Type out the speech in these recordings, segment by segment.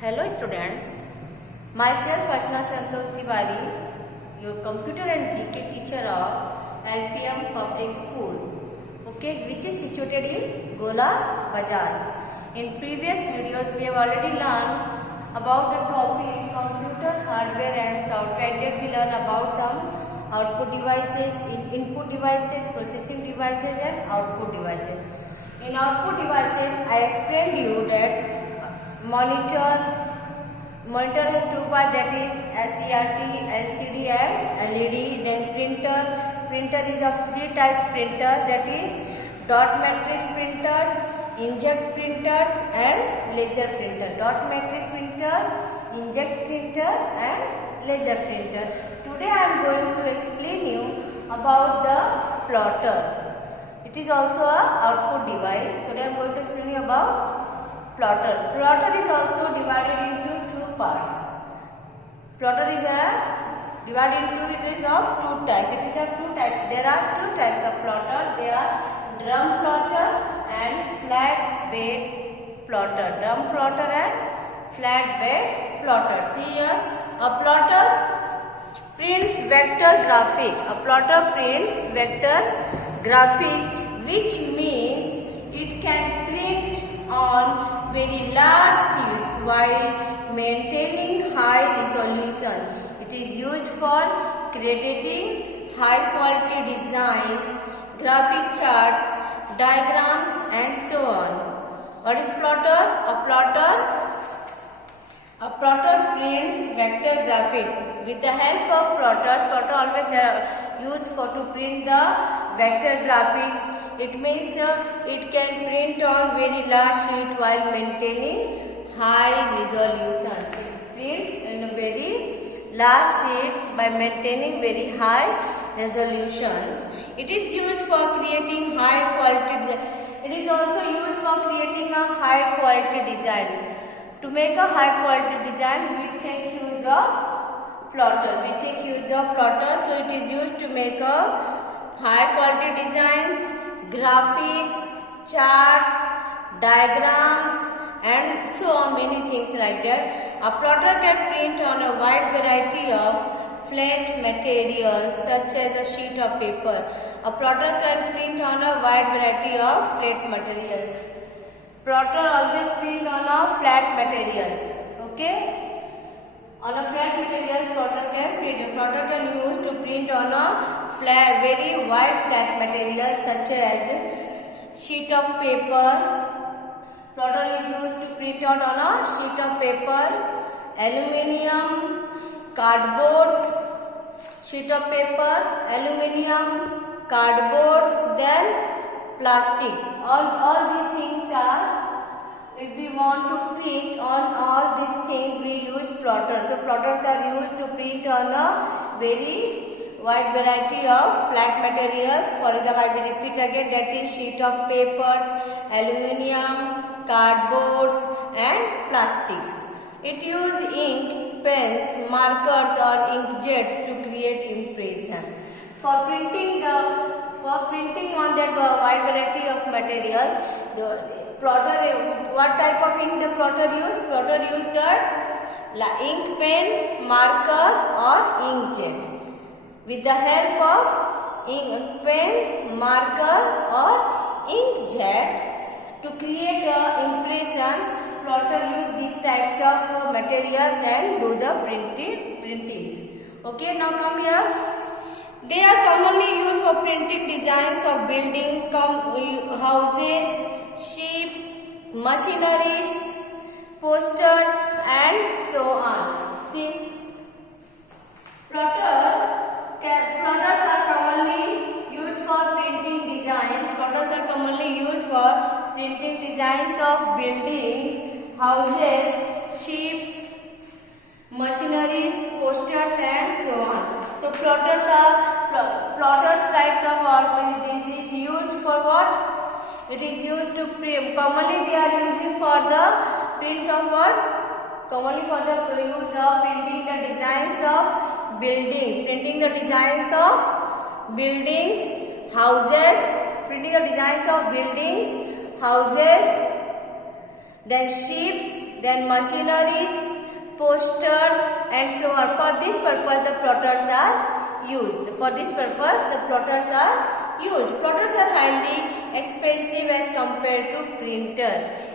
Hello students, myself Ashna Santosh Tiwari, your computer and GK teacher of LPM Public School, which is situated in Gola Bazar. In previous videos we have already learned about the topic computer hardware and software. Then we learn about some output devices, input devices, processing devices and output devices. In output devices I explained you that monitor has two parts, that is CRT, LCD and LED. Then printer is of three types printer, that is dot matrix printers, inkjet printers and laser printer. Dot matrix printer, inkjet printer and laser printer. Today I am going to explain you about the plotter. It is also a output device. Today I am going to explain you about plotter. Plotter is also divided into two parts. Plotter is divided into it is of two types. It is of two types. There are two types of plotter. They are drum plotter and flat bed plotter. Drum plotter and flat bed plotter. See here, a plotter prints vector graphic. A plotter prints vector graphic, which means it can print on very large sheets while maintaining high resolution. It is used for creating high quality designs, graphic charts, diagrams and so on. What is plotter? A plotter prints vector graphics. With the help of plotter always used to print the vector graphics. It means it can print on very large sheet while maintaining high resolution. It prints in a very large sheet by maintaining very high resolutions. It is used for creating high quality design. It is also used for creating a high quality design. To make a high quality design, we take use of plotter. So it is used to make a high quality designs, graphics, charts, diagrams and so on, many things like that. A plotter can print on a wide variety of flat materials such as a sheet of paper. A plotter can print on a wide variety of flat materials. Plotter always print on a flat materials. On a flat material, plotter can print. Plotter can use to print on a flat, very wide flat material such as sheet of paper. Plotter is used to print out on a sheet of paper, aluminium, cardboards, sheet of paper, aluminium, cardboards, then plastics. All these things are, if we want to print on all these things, we use plotters. So plotters are used to print on a very wide variety of flat materials. For example, I will repeat again, that is sheet of papers, aluminium, cardboards and plastics. It uses ink, pens, markers or inkjets to create impression. For printing on that wide variety of materials, the plotter, what type of ink the plotter use? Plotter use that ink pen, marker or inkjet. With the help of ink pen, marker or inkjet to create an impression, plotter use these types of materials and do the printings. Now come here. They are commonly used for printing designs of buildings, houses, ships, machineries, posters and so on. See, plotters are commonly used for printing designs. Plotters are commonly used for printing designs of buildings, houses, ships, machineries, posters and so on. So plotters types of this is used for what? It is used to print. Commonly they are using for the print of what? Commonly for the use of printing the designs of building. Printing the designs of buildings, houses. Printing the designs of buildings, houses, then ships, then machineries, posters and so on. For this purpose the plotters are used. For this purpose the plotters are used. Plotters are highly expensive as compared to printer.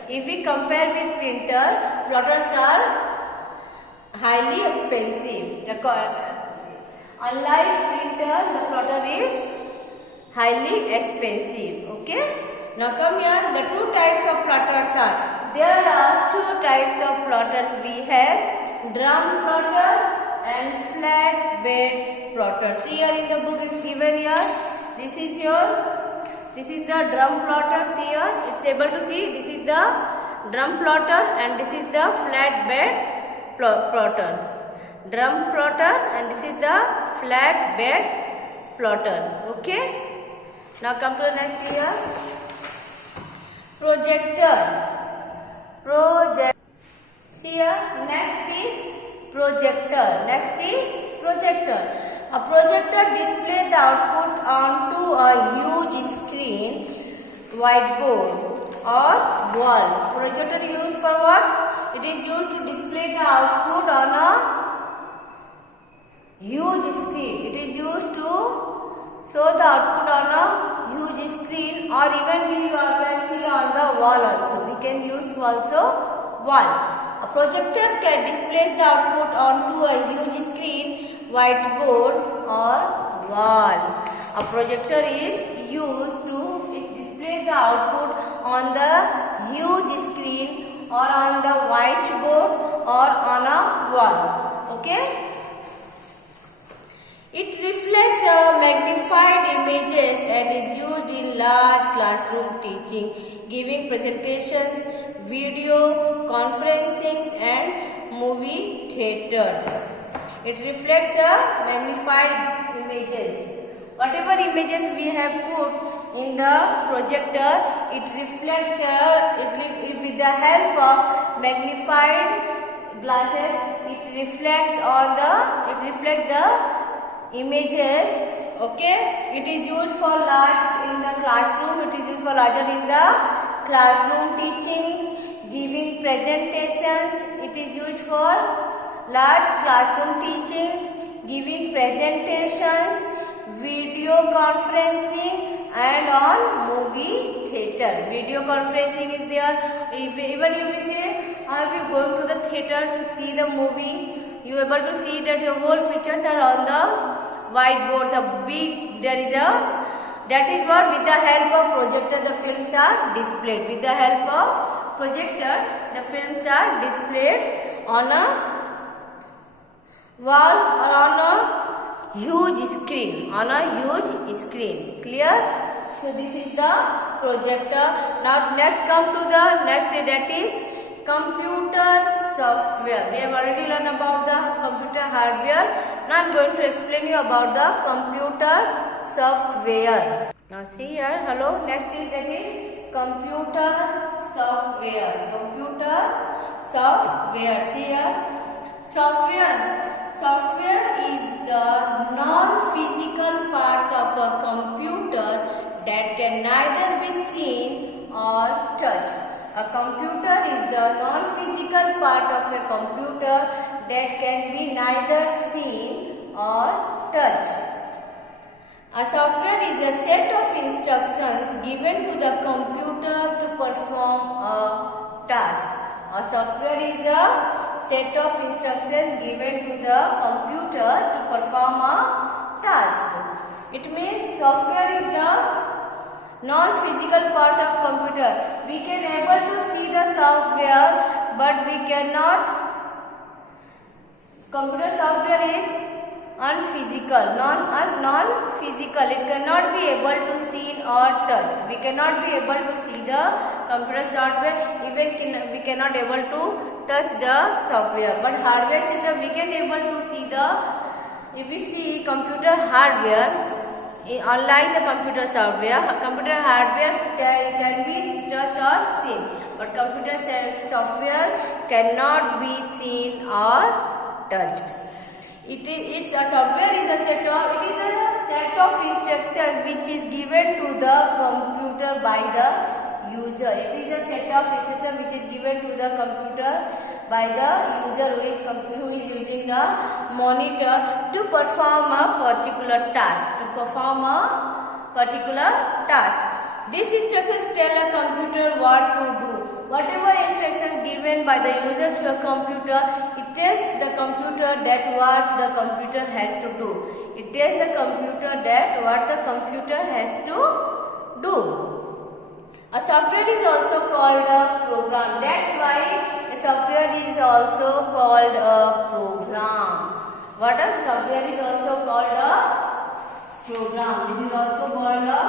If we compare with printer, plotters are highly expensive. Unlike printer, the plotter is highly expensive. Okay. Now come here. The two types of plotters are. There are two types of plotters. We have drum plotter and flat bed plotter. See here in the book it's given here. This is the drum plotter. See here. It's able to see. This is the drum plotter and this is the flat bed plotter. Drum plotter and this is the flat bed plotter. Okay. Now come to the next here. Projector. See here. Next is projector. A projector displays the output onto a huge screen, whiteboard or wall. Projector is used for what? It is used to display the output on a huge screen. It is used to show the output on a huge screen, or even we can see on the wall also. We can use also wall. A projector can display the output onto a huge screen, whiteboard or wall. A projector is used to display the output on the huge screen or on the whiteboard or on a wall. Okay. It reflects magnified images and is used in large classroom teaching, giving presentations, video, conferencing and movie theaters. It reflects magnified images. Whatever images we have put in the projector, it reflects with the help of magnified glasses. It reflects the images. Okay, it is used for large in the classroom. It is used for larger in the classroom teachings, giving presentations. It is used for large classroom teachings, giving presentations, video conferencing and on movie theater. Video conferencing is there. Even if you say, are you going to the theater to see the movie, you are able to see that your whole pictures are on the whiteboards. That is what with the help of projector the films are displayed. With the help of projector the films are displayed on a wall or on a huge screen. Clear? So this is the projector. Now next come to the next, that is computer software. We have already learned about the computer hardware. Now I am going to explain you about the computer software. Now see here. Hello. Next is that is computer software. See here. Software is the non-physical parts of a computer that can neither be seen or touched. A computer is the non-physical part of a computer that can be neither seen or touched. A software is a set of instructions given to the computer to perform a task. A software is a set of instructions given to the computer to perform a task. It means software is the non-physical part of computer. We can able to see the software, but we cannot. Computer software is unphysical, non-physical. It cannot be able to see or touch. We cannot be able to see the computer software. Even we cannot able to touch the software. But hardware system we can able to see the. If we see computer hardware. Unlike the computer software, computer hardware can be touched or seen, but computer software cannot be seen or touched. A software is a set of instructions which is given to the computer by the user. It is a set of instructions which is given to the computer by the user who is using the monitor to perform a particular task. These instructions tell a computer what to do. Whatever instruction given by the user to a computer, it tells the computer that what the computer has to do. It tells the computer that what the computer has to do. A software is also called a program. That's why a software is also called a program. What a software is also called a program. This is also called a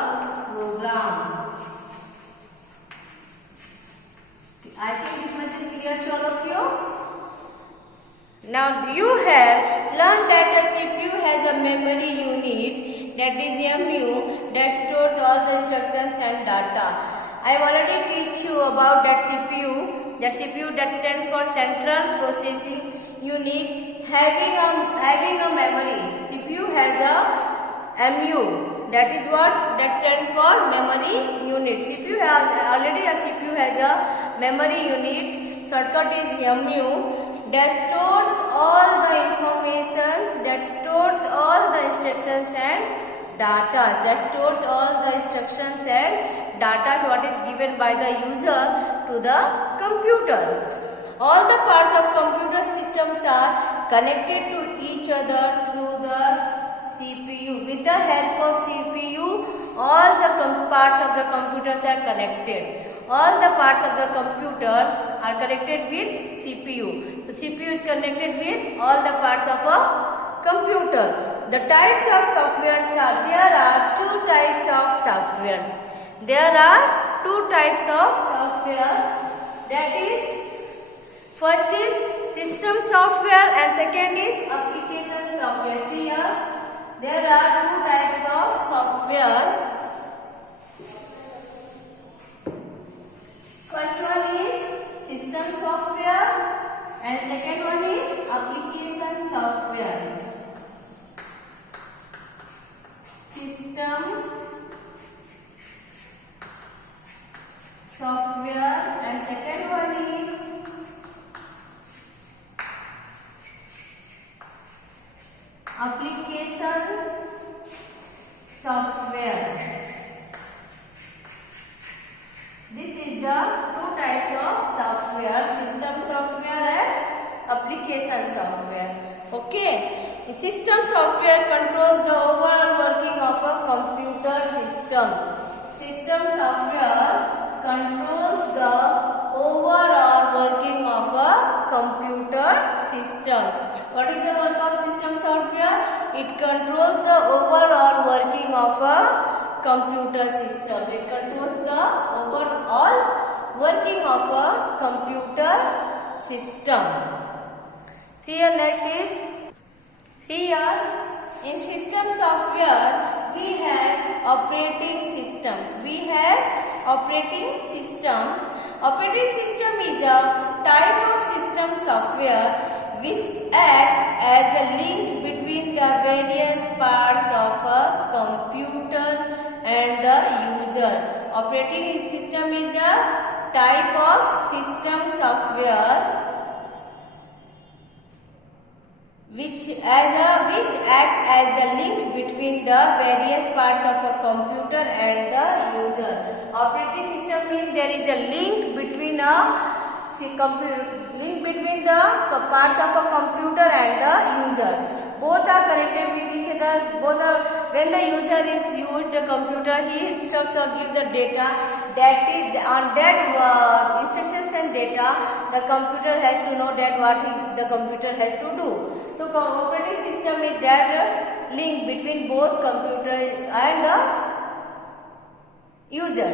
program. I think this much is clear to all of you. Now you have learned that a CPU has a memory unit, that is MU, that stores all the instructions and data. I have already teach you about that CPU. That CPU that stands for Central Processing Unit, having a memory. CPU has a MU. That is what that stands for memory unit. CPU has a memory unit. Shortcut is MU. That stores all the information. That stores all the instructions and data. That stores all the instructions and data what is given by the user to the computer. All the parts of computer systems are connected to each other through the CPU. With the help of CPU, all the parts of the computers are connected. All the parts of the computers are connected with CPU. The CPU is connected with all the parts of a computer. The types of softwares are, there are two types of softwares. There are two types of software. That is, first is system software and second is application software. See here, there are two types of software. First one is system software and second one is application software. System software and second one is application software. This is the two types of software, system software and application software. Okay, system software controls the overall working of a computer system. System software controls the overall working of a computer system. What is the work of system software? It controls the overall working of a computer system. It controls the overall working of a computer system. See here, next is, see here, in system software we have operating systems. We have operating system. Operating system is a type of system software which act as a link between the various parts of a computer and the user. Operating system is a type of system software which act as a link between the various parts of a computer and the user. Operating system means there is a link between the parts of a computer and the user. Both are connected with each other. When the user is used the computer, he instructs or gives the data. That is on that instructions and data, the computer has to know that what the computer has to do. So operating system is that link between both computer and the user.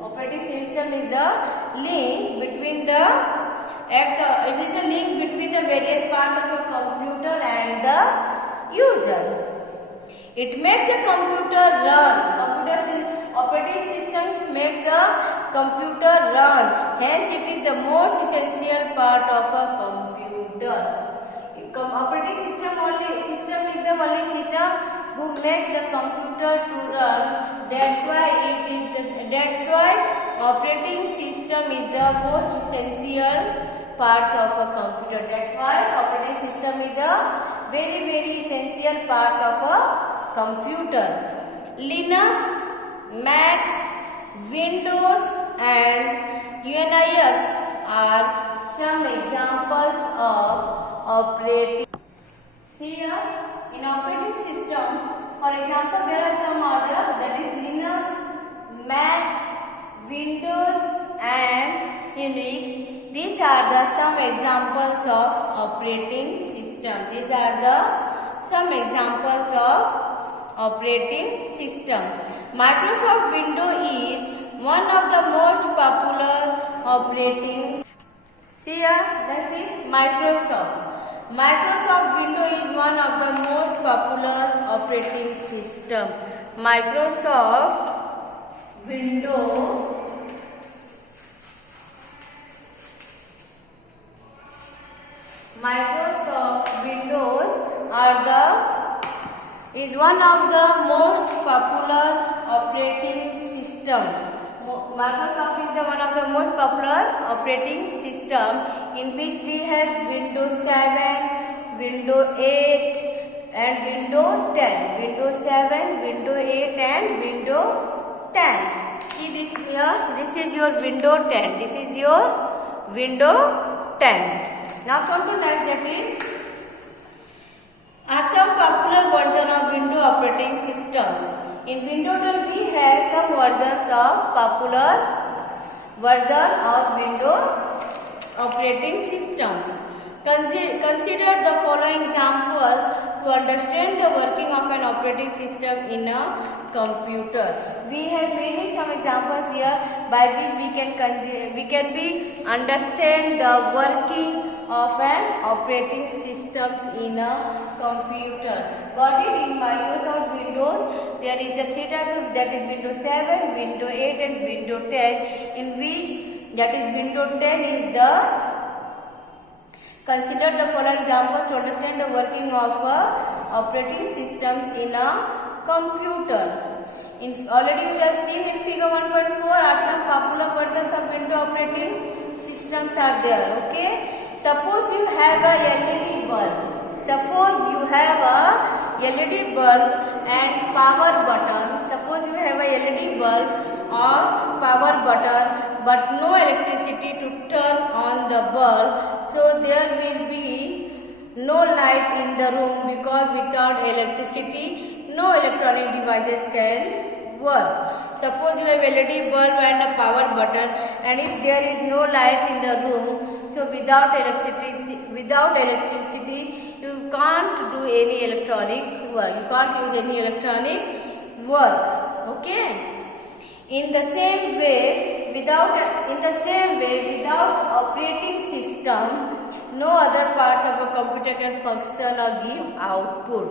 Operating system is the link between the it is a link between the various parts of a computer and the user. It makes a computer run. Operating systems makes a computer run. Hence, it is the most essential part of a computer. Operating system is the only system who makes the computer to run. That's why operating system is the most essential parts of a computer. That's why operating system is a very essential parts of a computer. Linux, Mac, Windows and Unix are some examples of operating. See here, in operating system, for example, there are some order, that is Linux, Mac, Windows and Unix. These are the some examples of operating system. These are the some examples of operating system. Microsoft Windows is one of the most popular operating. See here, that is Microsoft. Microsoft Windows is one of the most popular operating system. Microsoft Windows is one of the most popular operating system. Microsoft is one of the most popular operating system in which we have Windows 7, Windows 8 and Windows 10. Windows 7, Windows 8 and Windows 10. See this here, this is your Windows 10. This is your Windows 10. Now come to next, that is are some popular version of Windows operating systems. In Windows 10 we have some versions of popular version of Windows operating systems. Consider the following example to understand the working of an operating system in a computer. We have some examples here by which we can understand the working of an operating systems in a computer. Got it? In Microsoft Windows there is a three types of, that is Windows 7, Windows 8 and Windows 10, in which that is Windows 10 is the. Consider the following example to understand the working of operating systems in a computer. Already we have seen in figure 1.4 are some popular versions of Windows operating systems are there. Okay. Suppose you have a LED bulb. Suppose you have a LED bulb and power button. Suppose you have a LED bulb or power button but no electricity to turn on the bulb. So there will be no light in the room because without electricity no electronic devices can work. Suppose you have LED bulb and a power button and if there is no light in the room, so without electricity you can't do any electronic work. You can't use any electronic work. Okay. In the same way, without operating system, no other parts of a computer can function or give output.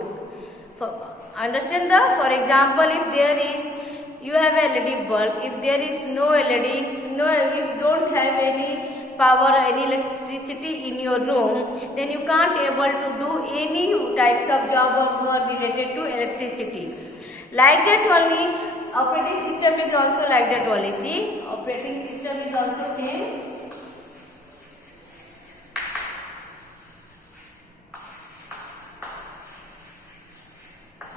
Understand the? For example, if there is, you have a LED bulb. If there is no LED, if you don't have any power or any electricity in your room, then you can't able to do any types of job or work related to electricity. Like that only, operating system is also like that only. See, operating system is also same.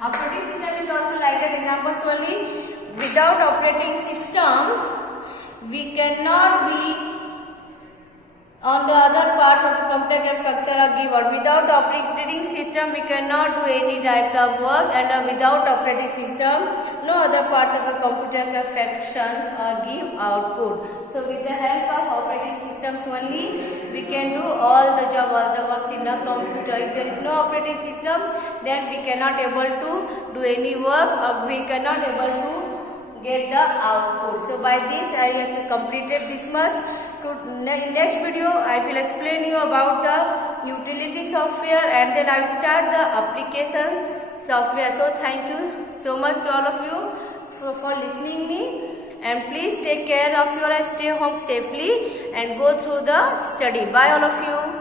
Operating system is also like that. Examples only. Without operating systems, we cannot be on the other parts of the computer can function or give out. Without operating system, we cannot do any type of work, and without operating system, no other parts of a computer can function or give output. So, with the help of operating systems only, we can do all the job, all the works in a computer. If there is no operating system, then we cannot able to do any work, or we cannot able to get the output. So by this I have completed this much. In next video I will explain you about the utility software and then I will start the application software. So thank you so much to all of you for listening me, and please take care of your and stay home safely and go through the study. Bye all of you.